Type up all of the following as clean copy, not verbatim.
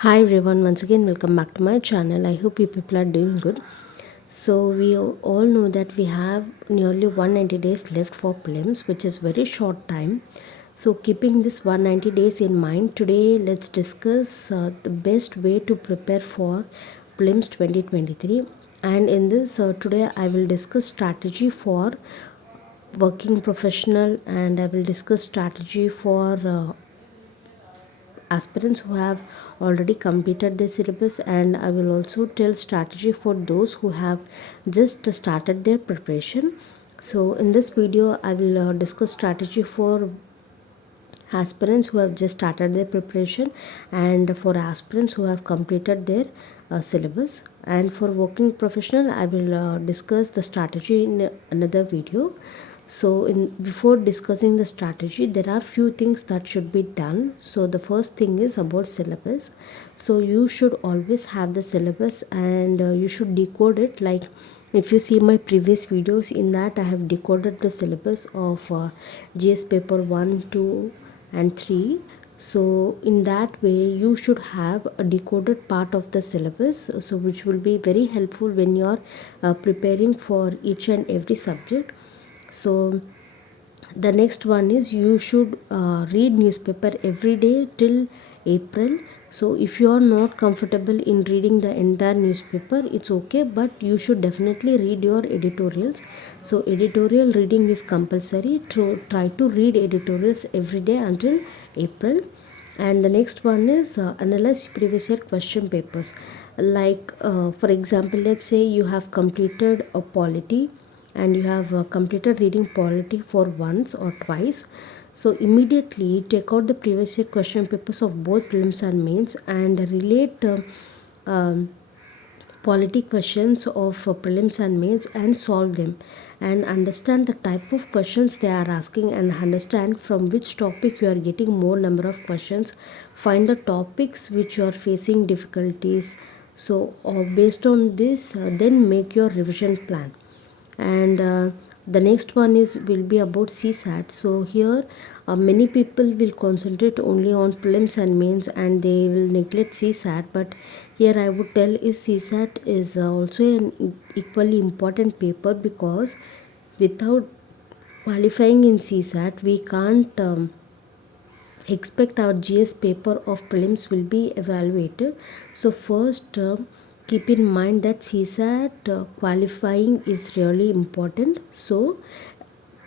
Hi everyone, once again welcome back to my channel. I hope you people are doing good. So we all know that we have nearly 190 days left for prelims, which is very short time. So keeping this 190 days in mind, today let's discuss the best way to prepare for prelims 2023. And in this today I will discuss strategy for working professional, and I will discuss strategy for aspirants who have already completed the syllabus, and I will also tell strategy for those who have just started their preparation. So in this video I will discuss strategy for aspirants who have just started their preparation, and for aspirants who have completed their syllabus, and for working professional I will discuss the strategy in another video. So in before discussing the strategy, there are few things that should be done. So the first thing is about syllabus. So you should always have the syllabus, and you should decode it. Like if you see my previous videos, in that I have decoded the syllabus of GS paper 1, 2 and 3. So in that way you should have a decoded part of the syllabus, so which will be very helpful when you are preparing for each and every subject. So the next one is you should read newspaper every day till April. So if you are not comfortable in reading the entire newspaper, it's okay, but you should definitely read your editorials. So editorial reading is compulsory. To try to read editorials every day until April. And the next one is analyze previous year question papers. Like for example, let's say you have completed a polity, and you have completed reading polity for once or twice. So immediately take out the previous year question papers of both prelims and mains, and relate um, polity questions of prelims and mains and solve them, and understand the type of questions they are asking, and understand from which topic you are getting more number of questions. Find the topics which you are facing difficulties. So based on this, then make your revision plan. And the next one is will be about CSAT. So here many people will concentrate only on prelims and mains, and they will neglect CSAT. But here I would tell is CSAT is also an equally important paper, because without qualifying in CSAT we can't expect our GS paper of prelims will be evaluated. So first keep in mind that CSAT qualifying is really important. So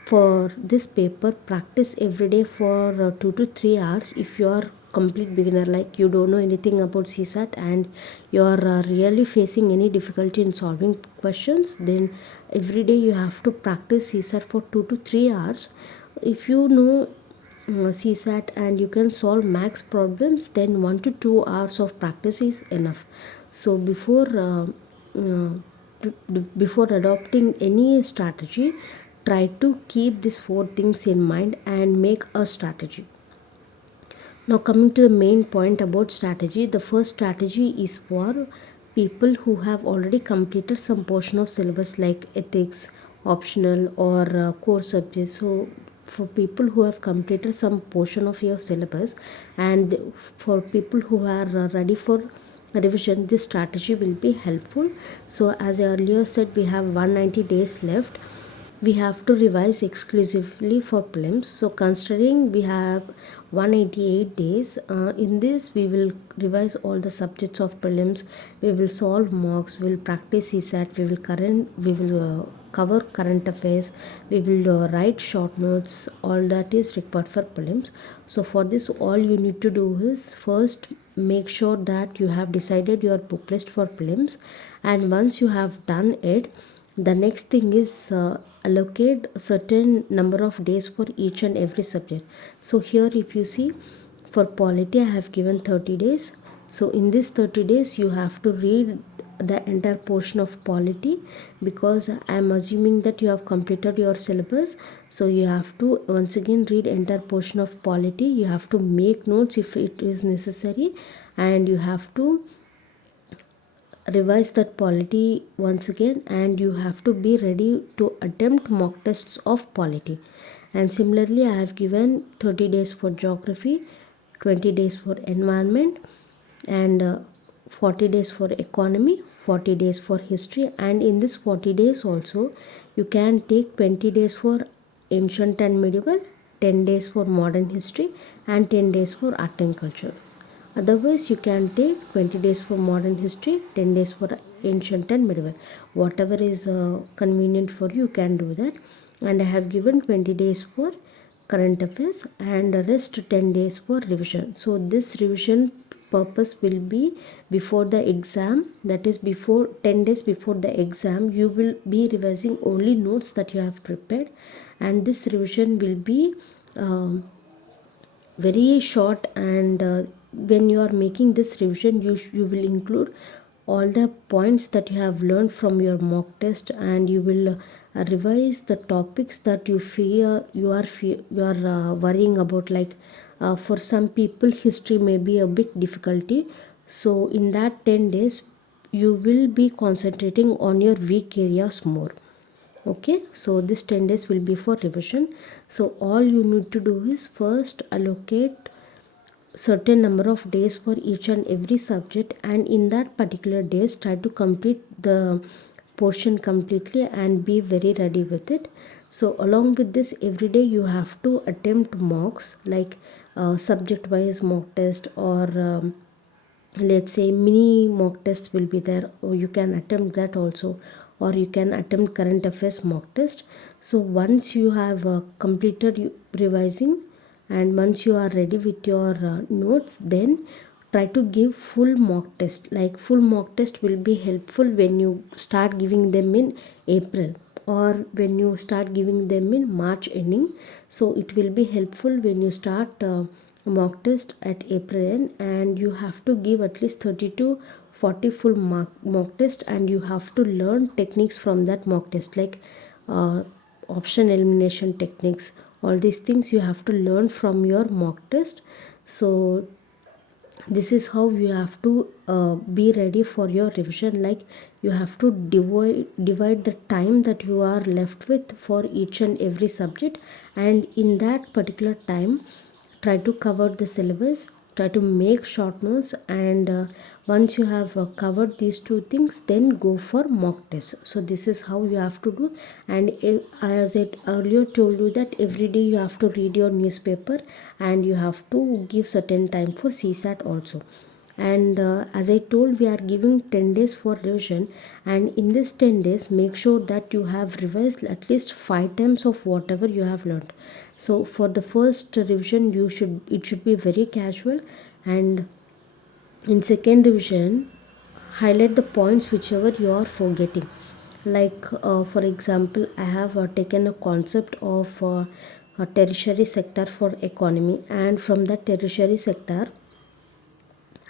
for this paper, practice every day for 2 to 3 hours. If you are complete beginner, like you don't know anything about CSAT, and you are really facing any difficulty in solving questions, then every day you have to practice CSAT for 2 to 3 hours. If you know CSAT and you can solve max problems, then 1 to 2 hours of practice is enough. So before adopting any strategy, try to keep these four things in mind and make a strategy. Now coming to the main point about strategy, the first strategy is for people who have already completed some portion of syllabus like ethics, optional or core subjects. So for people who have completed some portion of your syllabus, and for people who are ready for revision, this strategy will be helpful. So as I earlier said, we have 190 days left. We have to revise exclusively for prelims. So considering we have 188 days, in this we will revise all the subjects of prelims. We will solve mocks, we will practice CSAT, we will cover current affairs, we will write short notes. All that is required for prelims. So for this, all you need to do is first make sure that you have decided your book list for prelims, and once you have done it, the next thing is allocate a certain number of days for each and every subject. So here if you see, for polity I have given 30 days. So in this 30 days you have to read the entire portion of polity, because I am assuming that you have completed your syllabus. So you have to once again read entire portion of polity. You have to make notes if it is necessary, and you have to revise that polity once again, and you have to be ready to attempt mock tests of polity. And similarly I have given 30 days for geography, 20 days for environment, and 40 days for economy, 40 days for history, and in this 40 days also you can take 20 days for ancient and medieval, 10 days for modern history, and 10 days for art and culture. Otherwise, you can take 20 days for modern history, 10 days for ancient and medieval. Whatever is convenient for you, you can do that. And I have given 20 days for current affairs and the rest 10 days for revision. So this revision purpose will be before the exam, that is before 10 days before the exam you will be revising only notes that you have prepared, and this revision will be very short, and when you are making this revision you will include all the points that you have learned from your mock test, and you will revise the topics that you fear you are worrying about, like for some people history may be a bit difficulty. So in that 10 days you will be concentrating on your weak areas more. Okay, so this 10 days will be for revision. So all you need to do is first allocate certain number of days for each and every subject, and in that particular days try to complete the portion completely and be very ready with it. So along with this, every day you have to attempt mocks, like subject wise mock test, or let's say mini mock test will be there, or you can attempt that also, or you can attempt current affairs mock test. So once you have completed revising, and once you are ready with your notes, then try to give full mock test. Like full mock test will be helpful when you start giving them in April, or when you start giving them in March ending. So it will be helpful when you start mock test at April end, and you have to give at least 30 to 40 full mock test, and you have to learn techniques from that mock test, like option elimination techniques. All these things you have to learn from your mock test. So this is how you have to be ready for your revision. Like you have to divide the time that you are left with for each and every subject, and in that particular time try to cover the syllabus, try to make short notes, and once you have covered these two things, then go for mock test. So this is how you have to do. And as I earlier told you that every day you have to read your newspaper, and you have to give certain time for CSAT also. And as I told, we are giving 10 days for revision, and in this 10 days make sure that you have revised at least 5 times of whatever you have learned. So for the first revision it should be very casual, and in second revision highlight the points whichever you are forgetting. Like for example, I have taken a concept of a tertiary sector for economy, and from that tertiary sector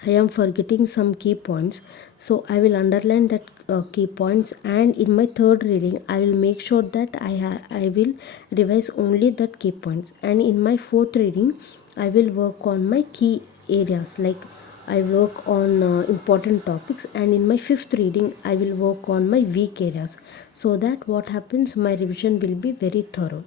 I am forgetting some key points, so I will underline that key points, and in my third reading I will make sure that I will revise only that key points, and in my fourth reading I will work on my key areas, like I work on important topics, and in my fifth reading I will work on my weak areas, so that what happens, my revision will be very thorough.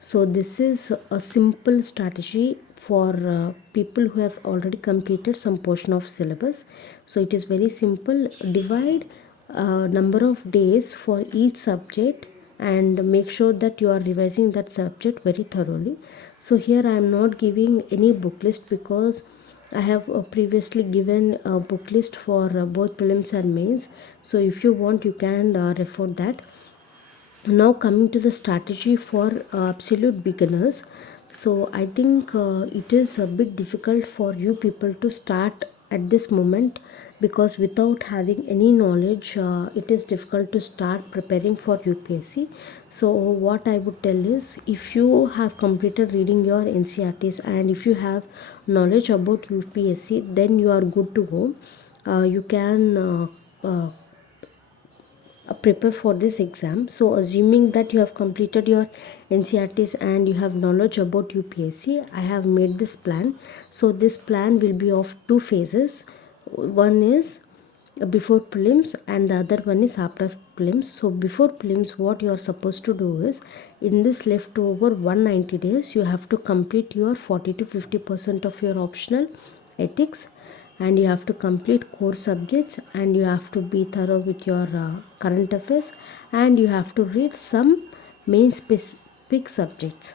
So this is a simple strategy for people who have already completed some portion of syllabus. So it is very simple. Divide number of days for each subject, and make sure that you are revising that subject very thoroughly. So here I am not giving any book list, because I have previously given a book list for both prelims and mains. So if you want, you can refer that. Now coming to the strategy for absolute beginners. So I think it is a bit difficult for you people to start at this moment, because without having any knowledge it is difficult to start preparing for UPSC. So what I would tell is, if you have completed reading your NCRTs, and if you have knowledge about UPSC, then you are good to go. You can prepare for this exam. So assuming that you have completed your NCRTs and you have knowledge about UPSC, I have made this plan. So this plan will be of two phases. One is before prelims, and the other one is after prelims. So before prelims, what you are supposed to do is, in this leftover 190 days you have to complete your 40 to 50% of your optional ethics, and you have to complete core subjects, and you have to be thorough with your current affairs, and you have to read some main specific subjects.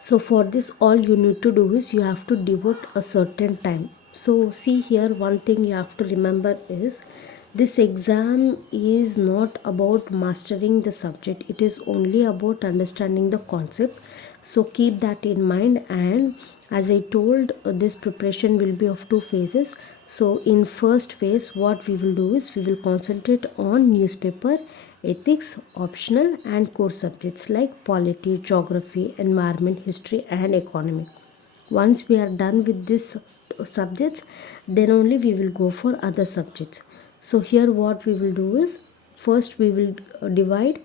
So for this, all you need to do is you have to devote a certain time. So see here, one thing you have to remember is this exam is not about mastering the subject, it is only about understanding the concept. So keep that in mind. And as I told, this preparation will be of two phases. So in first phase, what we will do is we will concentrate on newspaper, ethics, optional, and core subjects like polity, geography, environment, history, and economy. Once we are done with these subjects, then only we will go for other subjects. So here what we will do is, first we will divide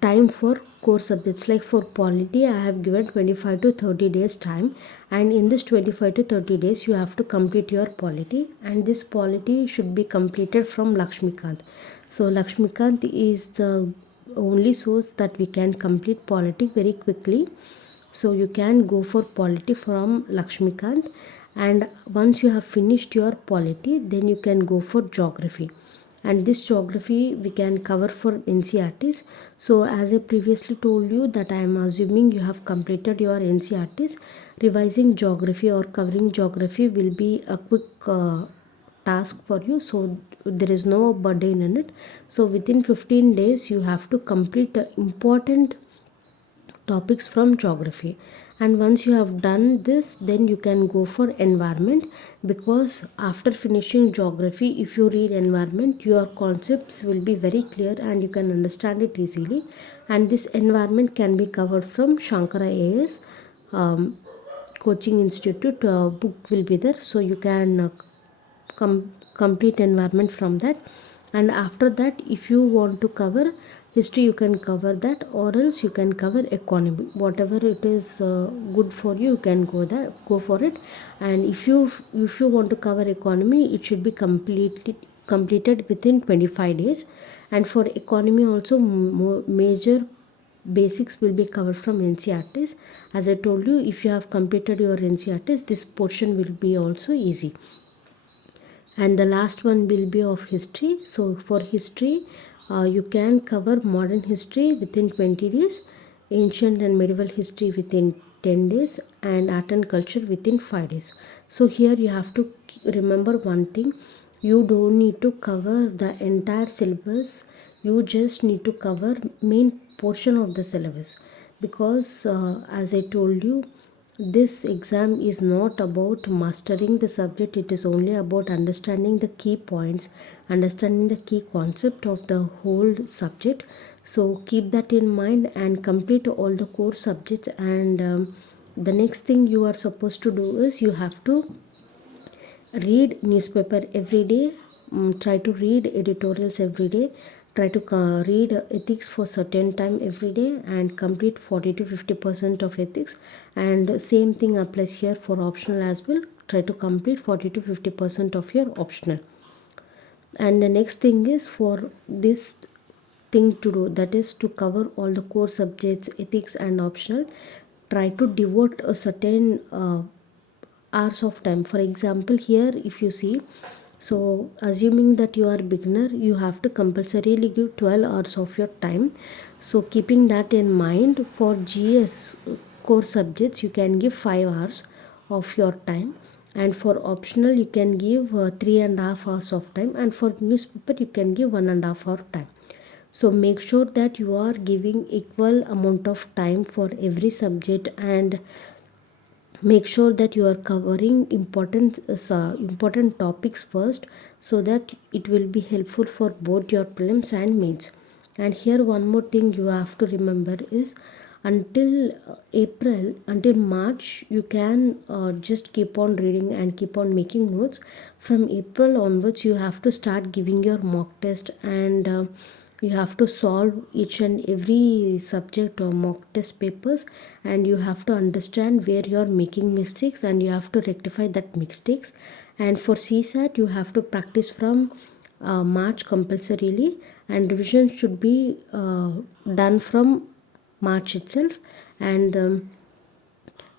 time for core subjects. Like for polity, I have given 25 to 30 days time, and in this 25 to 30 days you have to complete your polity, and this polity should be completed from Lakshmikant. So Lakshmikant is the only source that we can complete polity very quickly. So you can go for polity from Lakshmikant, and once you have finished your polity, then you can go for geography, and this geography we can cover for NCRTs. So as I previously told you that I am assuming you have completed your NCRTs, revising geography or covering geography will be a quick task for you, so there is no burden in it. So within 15 days you have to complete the important topics from geography, and once you have done this, then you can go for environment, because after finishing geography, if you read environment, your concepts will be very clear and you can understand it easily. And this environment can be covered from Shankara AS coaching institute book will be there, so you can complete environment from that. And after that, if you want to cover history, you can cover that, or else you can cover economy, whatever it is good for you, you can go for it. And if you want to cover economy, it should be completed within 25 days. And for economy also, major basics will be covered from NCRTs. As I told you, if you have completed your NCRTs, this portion will be also easy. And the last one will be of history. So for history, you can cover modern history within 20 days, ancient and medieval history within 10 days, and art and culture within 5 days. So here you have to remember one thing, you don't need to cover the entire syllabus, you just need to cover main portion of the syllabus, because as I told you, this exam is not about mastering the subject, it is only about understanding the key points, understanding the key concept of the whole subject. So keep that in mind and complete all the core subjects. And the next thing you are supposed to do is you have to read newspaper every day. Try to read editorials every day, try to read ethics for certain time every day, and complete 40 to 50% of ethics. And same thing applies here for optional as well, try to complete 40 to 50% of your optional. And the next thing is for this thing to do, that is to cover all the core subjects, ethics and optional, try to devote a certain hours of time. For example, here if you see, so assuming that you are beginner, you have to compulsorily give 12 hours of your time. So keeping that in mind, for GS core subjects you can give 5 hours of your time, and for optional you can give 3.5 hours of time, and for newspaper you can give 1.5 hour time. So make sure that you are giving equal amount of time for every subject, and make sure that you are covering important topics first, so that it will be helpful for both your prelims and mains. And here one more thing you have to remember is, until until March, you can just keep on reading and keep on making notes. From April onwards, you have to start giving your mock test, and you have to solve each and every subject or mock test papers, and you have to understand where you are making mistakes, and you have to rectify that mistakes. And for CSAT, you have to practice from March compulsorily, and revision should be done from March itself. And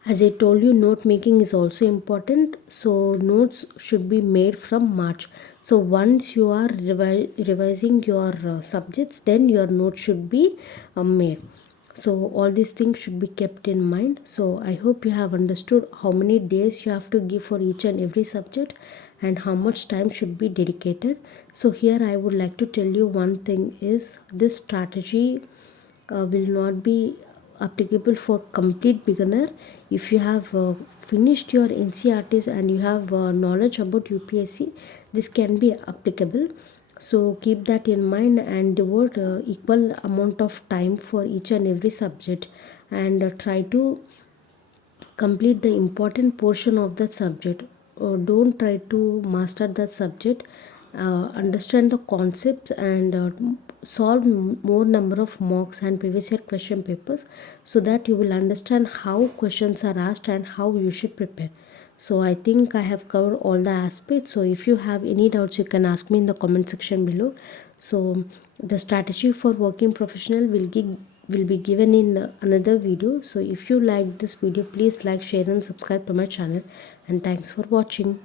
As I told you, note making is also important. So notes should be made from March. So once you are revising your subjects, then your note should be made. So all these things should be kept in mind. So I hope you have understood how many days you have to give for each and every subject and how much time should be dedicated. So here I would like to tell you one thing is this strategy will not be applicable for complete beginner. If you have finished your NCRTs and you have knowledge about UPSC, this can be applicable. So keep that in mind and devote equal amount of time for each and every subject, and try to complete the important portion of that subject. Don't try to master that subject. Understand the concepts and solve more number of mocks and previous year question papers, so that you will understand how questions are asked and how you should prepare. So I think I have covered all the aspects. So if you have any doubts, you can ask me in the comment section below. So the strategy for working professional will be given in another video. So if you like this video, please like, share and subscribe to my channel, and thanks for watching.